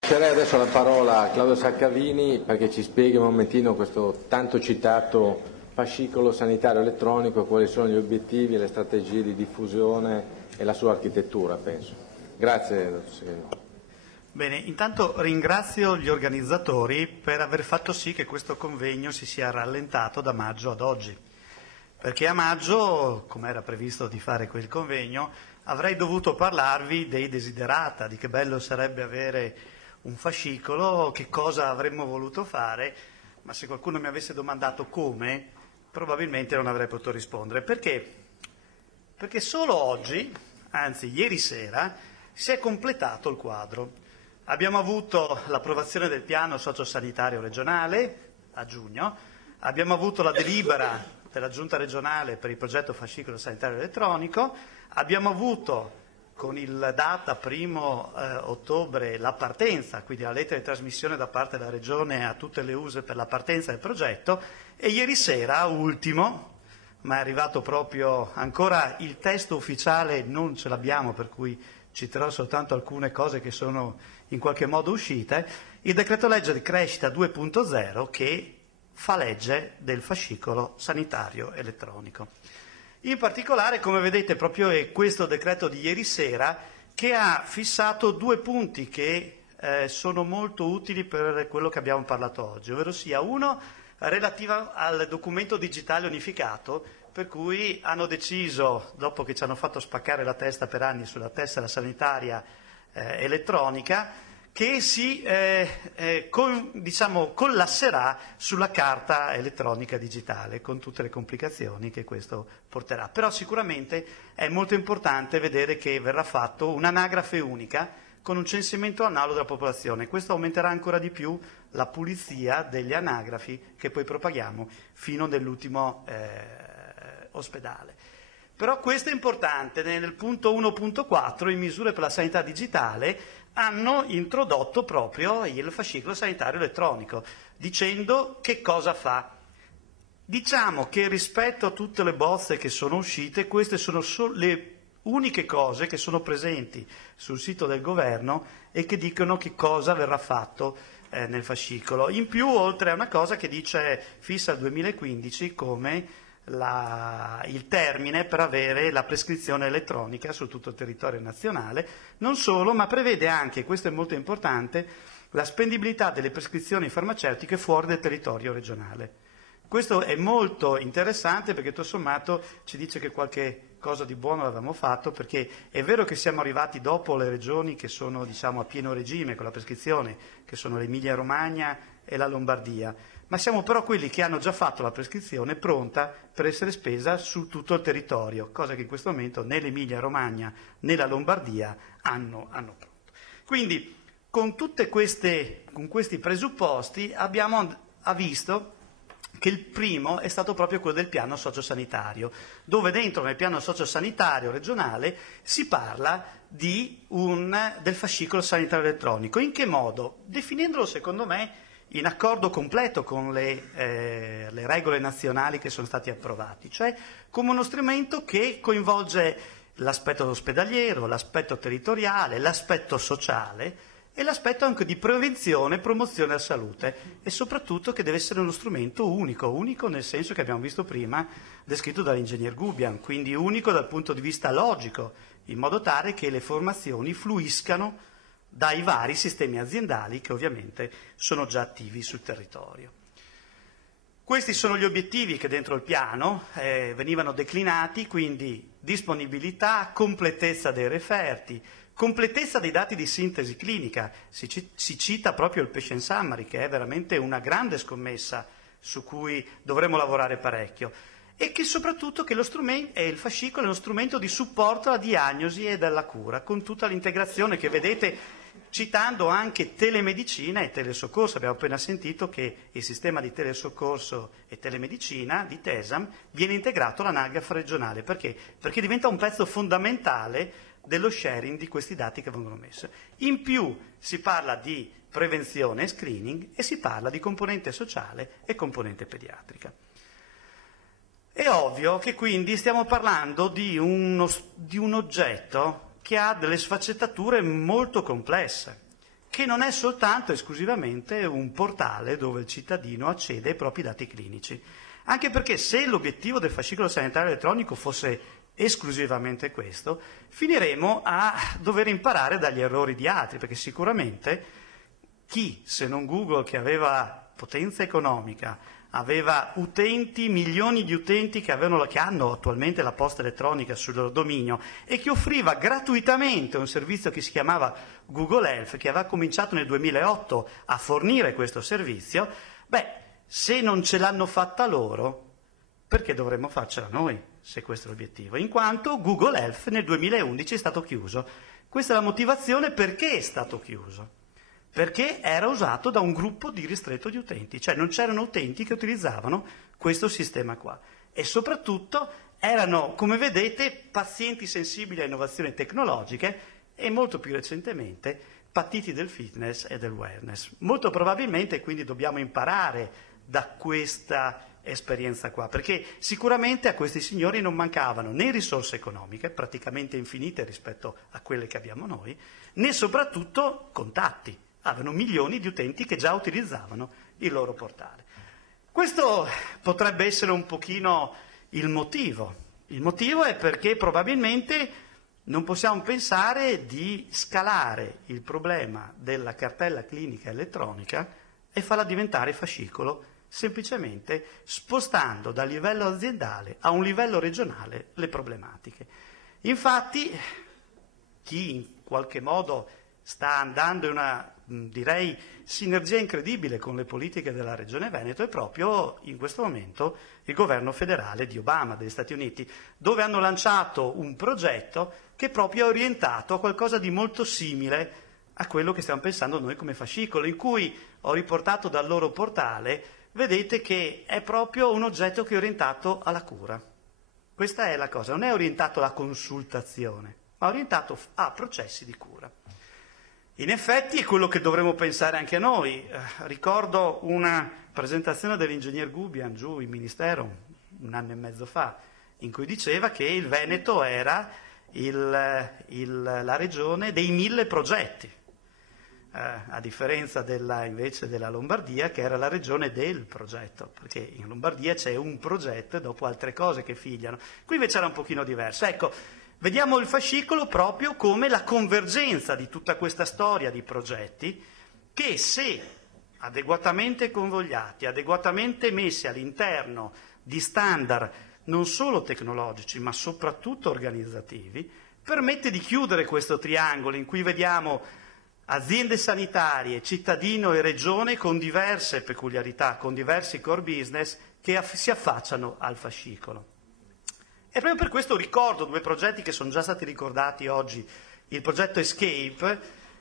Lascerei adesso la parola a Claudio Saccavini perché ci spieghi un momentino questo tanto citato fascicolo sanitario elettronico, quali sono gli obiettivi e le strategie di diffusione e la sua architettura, penso. Grazie, dottor Saccavini. Bene, intanto ringrazio gli organizzatori per aver fatto sì che questo convegno si sia rallentato da maggio ad oggi, perché a maggio, come era previsto di fare quel convegno, avrei dovuto parlarvi dei desiderata, di che bello sarebbe avere un fascicolo, che cosa avremmo voluto fare, ma se qualcuno mi avesse domandato come, probabilmente non avrei potuto rispondere. Perché? Perché solo oggi, anzi ieri sera, si è completato il quadro. Abbiamo avuto l'approvazione del piano sociosanitario regionale a giugno, abbiamo avuto la delibera della Giunta regionale per il progetto fascicolo sanitario elettronico, abbiamo avuto con il data 1° ottobre la partenza, quindi la lettera di trasmissione da parte della Regione a tutte le USL per la partenza del progetto, e ieri sera, ultimo, ma è arrivato proprio ancora il testo ufficiale, non ce l'abbiamo, per cui citerò soltanto alcune cose che sono in qualche modo uscite, il decreto legge di crescita 2.0 che fa legge del fascicolo sanitario elettronico. In particolare, come vedete, proprio è questo decreto di ieri sera che ha fissato 2 punti che sono molto utili per quello che abbiamo parlato oggi, ovvero sia uno relativo al documento digitale unificato, per cui hanno deciso, dopo che ci hanno fatto spaccare la testa per anni sulla tessera sanitaria elettronica, che si collasserà sulla carta elettronica digitale, con tutte le complicazioni che questo porterà. Però sicuramente è molto importante vedere che verrà fatto un'anagrafe unica con un censimento analogo della popolazione. Questo aumenterà ancora di più la pulizia degli anagrafi che poi propaghiamo fino nell'ultimo ospedale. Però questo è importante, nel punto 1.4, in misure per la sanità digitale, hanno introdotto proprio il fascicolo sanitario elettronico, dicendo che cosa fa. Diciamo che rispetto a tutte le bozze che sono uscite, queste sono le uniche cose che sono presenti sul sito del governo e che dicono che cosa verrà fatto nel fascicolo. In più, oltre a una cosa che dice fissa il 2015 come il termine per avere la prescrizione elettronica su tutto il territorio nazionale, non solo, ma prevede anche, questo è molto importante, la spendibilità delle prescrizioni farmaceutiche fuori del territorio regionale. Questo è molto interessante perché tutto sommato ci dice che qualche cosa di buono l'avevamo fatto, perché è vero che siamo arrivati dopo le regioni che sono a pieno regime con la prescrizione, che sono l'Emilia Romagna e la Lombardia, ma siamo però quelli che hanno già fatto la prescrizione pronta per essere spesa su tutto il territorio, cosa che in questo momento né l'Emilia Romagna né la Lombardia hanno pronto. Quindi con questi presupposti abbiamo visto che il primo è stato proprio quello del piano sociosanitario, dove dentro nel piano sociosanitario regionale si parla del fascicolo sanitario elettronico. In che modo? Definendolo, secondo me, in accordo completo con le regole nazionali che sono stati approvati, cioè come uno strumento che coinvolge l'aspetto ospedaliero, l'aspetto territoriale, l'aspetto sociale e l'aspetto anche di prevenzione e promozione della salute, e soprattutto che deve essere uno strumento unico nel senso che abbiamo visto prima descritto dall'ingegner Gubbia, quindi unico dal punto di vista logico, in modo tale che le formazioni fluiscano dai vari sistemi aziendali che ovviamente sono già attivi sul territorio. Questi sono gli obiettivi che dentro il piano venivano declinati, quindi disponibilità, completezza dei referti, completezza dei dati di sintesi clinica. Si cita proprio il patient summary, che è veramente una grande scommessa su cui dovremo lavorare parecchio, e che soprattutto che il fascicolo è uno strumento di supporto alla diagnosi e alla cura, con tutta l'integrazione che vedete, citando anche telemedicina e telesoccorso. Abbiamo appena sentito che il sistema di telesoccorso e telemedicina di TESAM viene integrato all'anagrafe regionale. Perché? Perché diventa un pezzo fondamentale dello sharing di questi dati che vengono messi. In più si parla di prevenzione e screening e si parla di componente sociale e componente pediatrica. È ovvio che quindi stiamo parlando di un oggetto che ha delle sfaccettature molto complesse, che non è soltanto esclusivamente un portale dove il cittadino accede ai propri dati clinici. Anche perché se l'obiettivo del fascicolo sanitario elettronico fosse esclusivamente questo, finiremo a dover imparare dagli errori di altri, perché sicuramente chi, se non Google, che aveva potenza economica, aveva utenti, milioni di utenti che hanno attualmente la posta elettronica sul loro dominio e che offriva gratuitamente un servizio che si chiamava Google Health, che aveva cominciato nel 2008 a fornire questo servizio, se non ce l'hanno fatta loro, perché dovremmo farcela noi, se questo è l'obiettivo? In quanto Google Health nel 2011 è stato chiuso. Questa è la motivazione perché è stato chiuso. Perché era usato da un gruppo di ristretto di utenti, cioè non c'erano utenti che utilizzavano questo sistema qua. E soprattutto erano, come vedete, pazienti sensibili a innovazioni tecnologiche e molto più recentemente patiti del fitness e del wellness. Molto probabilmente quindi dobbiamo imparare da questa esperienza qua, perché sicuramente a questi signori non mancavano né risorse economiche, praticamente infinite rispetto a quelle che abbiamo noi, né soprattutto contatti. Avevano milioni di utenti che già utilizzavano il loro portale. Questo potrebbe essere un pochino il motivo. Il motivo è perché probabilmente non possiamo pensare di scalare il problema della cartella clinica elettronica e farla diventare fascicolo, semplicemente spostando dal livello aziendale a un livello regionale le problematiche. Infatti, chi in qualche modo sta andando in una, direi, sinergia incredibile con le politiche della Regione Veneto è proprio in questo momento il governo federale di Obama, degli Stati Uniti, dove hanno lanciato un progetto che proprio è orientato a qualcosa di molto simile a quello che stiamo pensando noi come fascicolo, in cui ho riportato dal loro portale, vedete che è proprio un oggetto che è orientato alla cura. Questa è la cosa, non è orientato alla consultazione, ma orientato a processi di cura. In effetti è quello che dovremmo pensare anche noi. Ricordo una presentazione dell'ingegner Gubian giù in Ministero un anno e mezzo fa, in cui diceva che il Veneto era la regione dei 1000 progetti, a differenza invece della Lombardia, che era la regione del progetto, perché in Lombardia c'è un progetto e dopo altre cose che figliano. Qui invece era un pochino diverso. Ecco, vediamo il fascicolo proprio come la convergenza di tutta questa storia di progetti che, se adeguatamente convogliati, adeguatamente messi all'interno di standard non solo tecnologici ma soprattutto organizzativi, permette di chiudere questo triangolo in cui vediamo aziende sanitarie, cittadino e regione con diverse peculiarità, con diversi core business che si affacciano al fascicolo. E proprio per questo ricordo due progetti che sono già stati ricordati oggi. Il progetto Escape,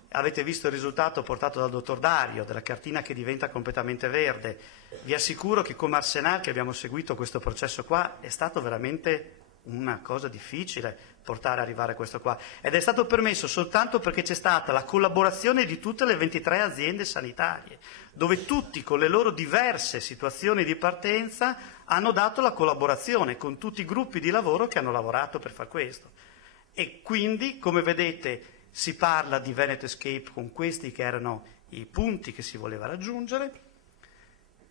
avete visto il risultato portato dal dottor Dario, della cartina che diventa completamente verde. Vi assicuro che come Arsenal, che abbiamo seguito questo processo qua, è stato veramente una cosa difficile portare ad arrivare a questo qua. Ed è stato permesso soltanto perché c'è stata la collaborazione di tutte le 23 aziende sanitarie, dove tutti con le loro diverse situazioni di partenza hanno dato la collaborazione con tutti i gruppi di lavoro che hanno lavorato per far questo. E quindi, come vedete, si parla di Veneto Escape con questi che erano i punti che si voleva raggiungere.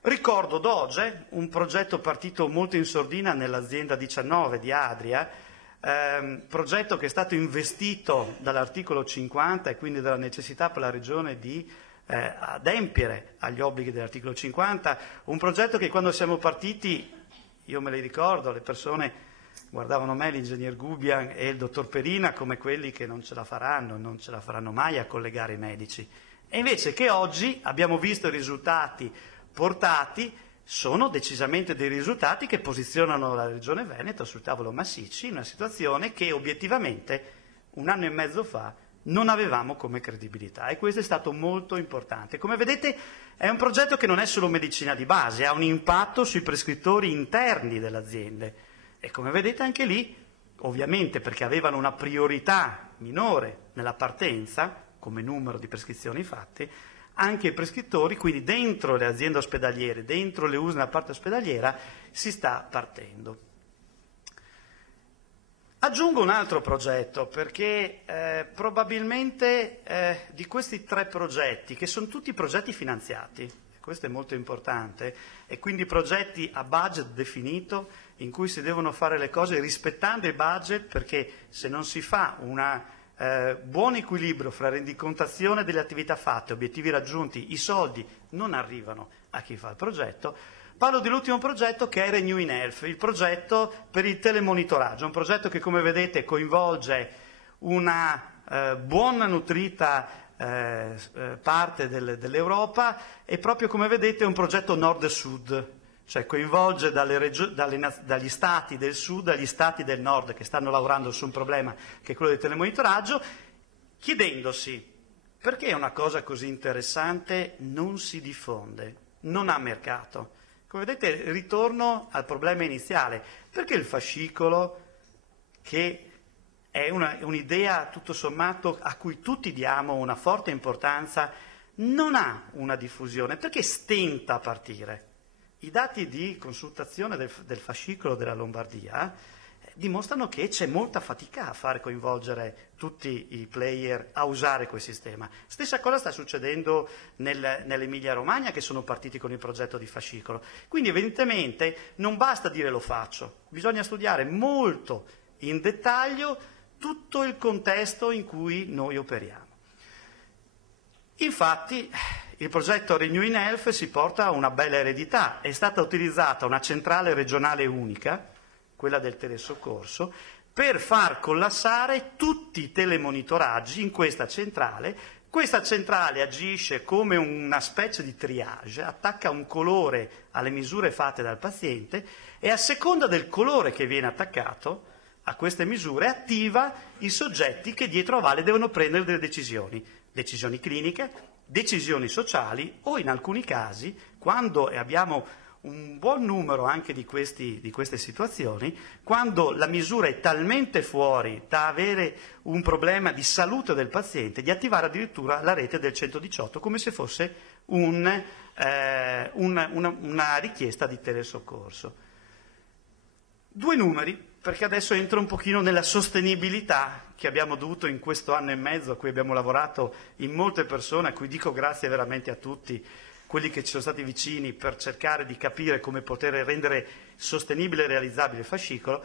Ricordo Doge, un progetto partito molto in sordina nell'azienda 19 di Adria, progetto che è stato investito dall'articolo 50 e quindi dalla necessità per la Regione di adempiere agli obblighi dell'articolo 50, un progetto che quando siamo partiti, io me li ricordo, le persone guardavano me, l'ingegner Gubian e il dottor Perina, come quelli che non ce la faranno mai a collegare i medici. E invece che oggi abbiamo visto i risultati portati, sono decisamente dei risultati che posizionano la Regione Veneto sul tavolo massicci in una situazione che obiettivamente un anno e mezzo fa non avevamo come credibilità, e questo è stato molto importante. Come vedete è un progetto che non è solo medicina di base, ha un impatto sui prescrittori interni delle aziende e come vedete anche lì, ovviamente perché avevano una priorità minore nella partenza come numero di prescrizioni fatte, anche i prescrittori, quindi dentro le aziende ospedaliere, dentro le usi nella parte ospedaliera, si sta partendo. Aggiungo un altro progetto, perché probabilmente di questi 3 progetti, che sono tutti progetti finanziati, questo è molto importante, e quindi progetti a budget definito, in cui si devono fare le cose rispettando i budget, perché se non si fa un buon equilibrio fra rendicontazione delle attività fatte, obiettivi raggiunti, i soldi non arrivano a chi fa il progetto. Parlo dell'ultimo progetto, che è Renew in Health, il progetto per il telemonitoraggio, un progetto che, come vedete, coinvolge una buona nutrita parte dell'Europa, e proprio, come vedete, è un progetto nord-sud, cioè coinvolge dagli stati del sud agli stati del nord che stanno lavorando su un problema che è quello del telemonitoraggio, chiedendosi perché una cosa così interessante non si diffonde, non ha mercato. Come vedete, ritorno al problema iniziale. Perché il fascicolo, che è un'idea tutto sommato a cui tutti diamo una forte importanza, non ha una diffusione? Perché stenta a partire? I dati di consultazione del fascicolo della Lombardia dimostrano che c'è molta fatica a far coinvolgere tutti i player a usare quel sistema. Stessa cosa sta succedendo nell'Emilia Romagna, che sono partiti con il progetto di fascicolo. Quindi evidentemente non basta dire lo faccio, bisogna studiare molto in dettaglio tutto il contesto in cui noi operiamo. Infatti il progetto Renew in Health si porta una bella eredità. È stata utilizzata una centrale regionale unica, quella del telesoccorso, per far collassare tutti i telemonitoraggi in questa centrale. Questa centrale agisce come una specie di triage, attacca un colore alle misure fatte dal paziente e, a seconda del colore che viene attaccato a queste misure, attiva i soggetti che dietro a valle devono prendere delle decisioni cliniche, decisioni sociali, o in alcuni casi, quando abbiamo un buon numero anche di queste situazioni, quando la misura è talmente fuori da avere un problema di salute del paziente, di attivare addirittura la rete del 118 come se fosse una richiesta di telesoccorso. 2 numeri, perché adesso entro un pochino nella sostenibilità che abbiamo dovuto in questo anno e mezzo, a cui abbiamo lavorato in molte persone, a cui dico grazie veramente a tutti quelli che ci sono stati vicini per cercare di capire come poter rendere sostenibile e realizzabile il fascicolo.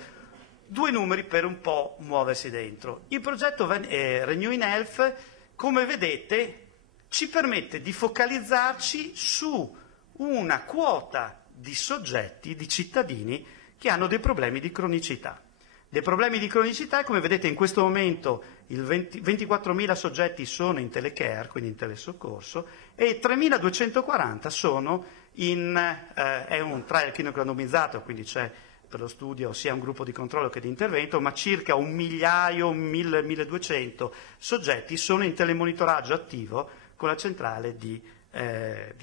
2 numeri per un po' muoversi dentro. Il progetto Renew in Health, come vedete, ci permette di focalizzarci su una quota di soggetti, di cittadini che hanno dei problemi di cronicità. Dei problemi di cronicità, come vedete in questo momento 24.000 soggetti sono in telecare, quindi in telesoccorso, e 3.240 sono è un trial clinico randomizzato, quindi c'è per lo studio sia un gruppo di controllo che di intervento, ma circa 1.200 soggetti sono in telemonitoraggio attivo con la centrale di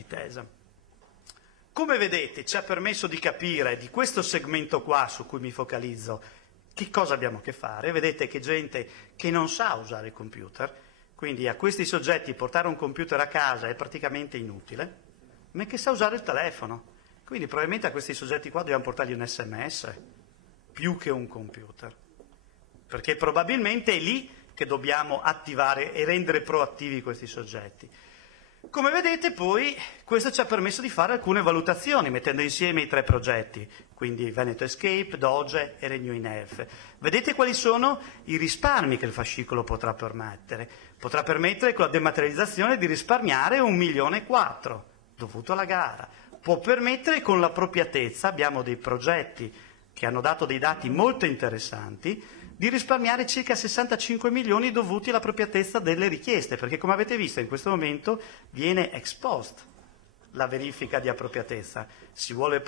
Tesa. Come vedete, ci ha permesso di capire di questo segmento qua su cui mi focalizzo che cosa abbiamo a che fare. Vedete che gente che non sa usare il computer, quindi a questi soggetti portare un computer a casa è praticamente inutile, ma che sa usare il telefono. Quindi probabilmente a questi soggetti qua dobbiamo portargli un SMS più che un computer, perché probabilmente è lì che dobbiamo attivare e rendere proattivi questi soggetti. Come vedete poi questo ci ha permesso di fare alcune valutazioni mettendo insieme i 3 progetti, quindi Veneto Escape, Doge e Renew in Health. Vedete quali sono i risparmi che il fascicolo potrà permettere? Potrà permettere con la dematerializzazione di risparmiare 1,4 milioni dovuto alla gara. Può permettere con l'appropriatezza, abbiamo dei progetti che hanno dato dei dati molto interessanti, di risparmiare circa 65 milioni dovuti all'appropriatezza delle richieste, perché come avete visto in questo momento viene ex post la verifica di appropriatezza. Si vuole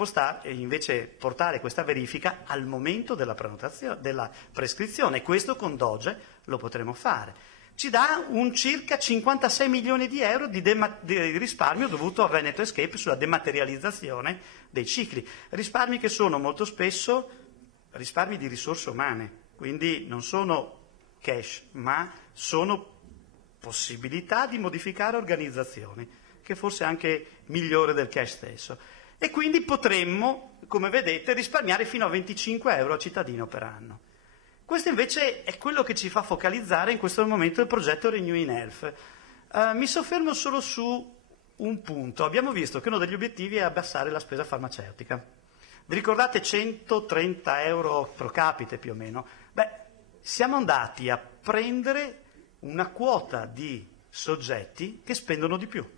invece portare questa verifica al momento della prenotazione, della prescrizione, e questo con Doge lo potremo fare. Ci dà un circa 56 milioni di euro di risparmio dovuto a Veneto Escape sulla dematerializzazione dei cicli. Risparmi che sono molto spesso risparmi di risorse umane, quindi non sono cash, ma sono possibilità di modificare organizzazioni, che forse è anche migliore del cash stesso. E quindi potremmo, come vedete, risparmiare fino a 25 euro a cittadino per anno. Questo invece è quello che ci fa focalizzare in questo momento il progetto Renew in Health. Mi soffermo solo su un punto. Abbiamo visto che uno degli obiettivi è abbassare la spesa farmaceutica. Vi ricordate 130 euro pro capite più o meno? Beh, siamo andati a prendere una quota di soggetti che spendono di più.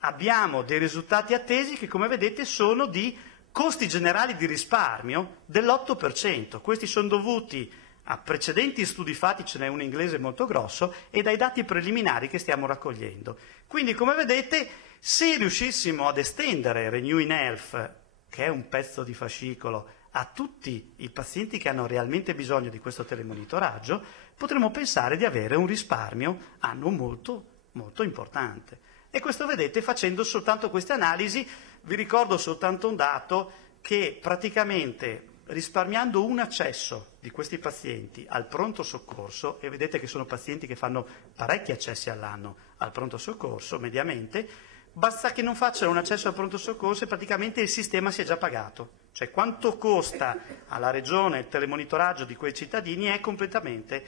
Abbiamo dei risultati attesi che, come vedete, sono di costi generali di risparmio dell'8%. Questi sono dovuti a precedenti studi fatti, ce n'è uno inglese molto grosso, e dai dati preliminari che stiamo raccogliendo. Quindi, come vedete, se riuscissimo ad estendere Renew in Health, che è un pezzo di fascicolo, a tutti i pazienti che hanno realmente bisogno di questo telemonitoraggio, potremmo pensare di avere un risparmio annuo molto, molto importante. E questo vedete facendo soltanto queste analisi. Vi ricordo soltanto un dato, che praticamente risparmiando un accesso di questi pazienti al pronto soccorso, e vedete che sono pazienti che fanno parecchi accessi all'anno al pronto soccorso mediamente, basta che non facciano un accesso al pronto soccorso e praticamente il sistema si è già pagato. Cioè quanto costa alla regione il telemonitoraggio di quei cittadini è completamente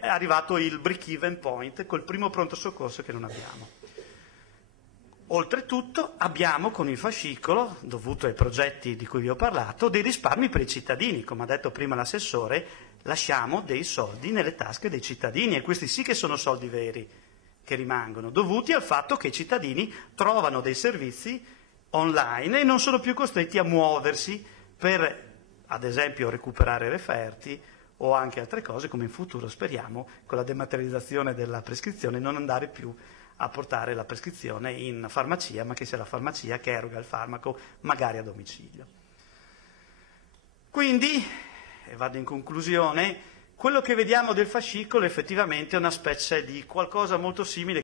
arrivato il break-even point col primo pronto soccorso che non abbiamo. Oltretutto abbiamo con il fascicolo, dovuto ai progetti di cui vi ho parlato, dei risparmi per i cittadini. Come ha detto prima l'assessore, lasciamo dei soldi nelle tasche dei cittadini, e questi sì che sono soldi veri che rimangono, dovuti al fatto che i cittadini trovano dei servizi online e non sono più costretti a muoversi per, ad esempio, recuperare referti o anche altre cose, come in futuro speriamo, con la dematerializzazione della prescrizione, non andare più a portare la prescrizione in farmacia, ma che sia la farmacia che eroga il farmaco magari a domicilio. Quindi, e vado in conclusione, quello che vediamo del fascicolo effettivamente è una specie di qualcosa molto simile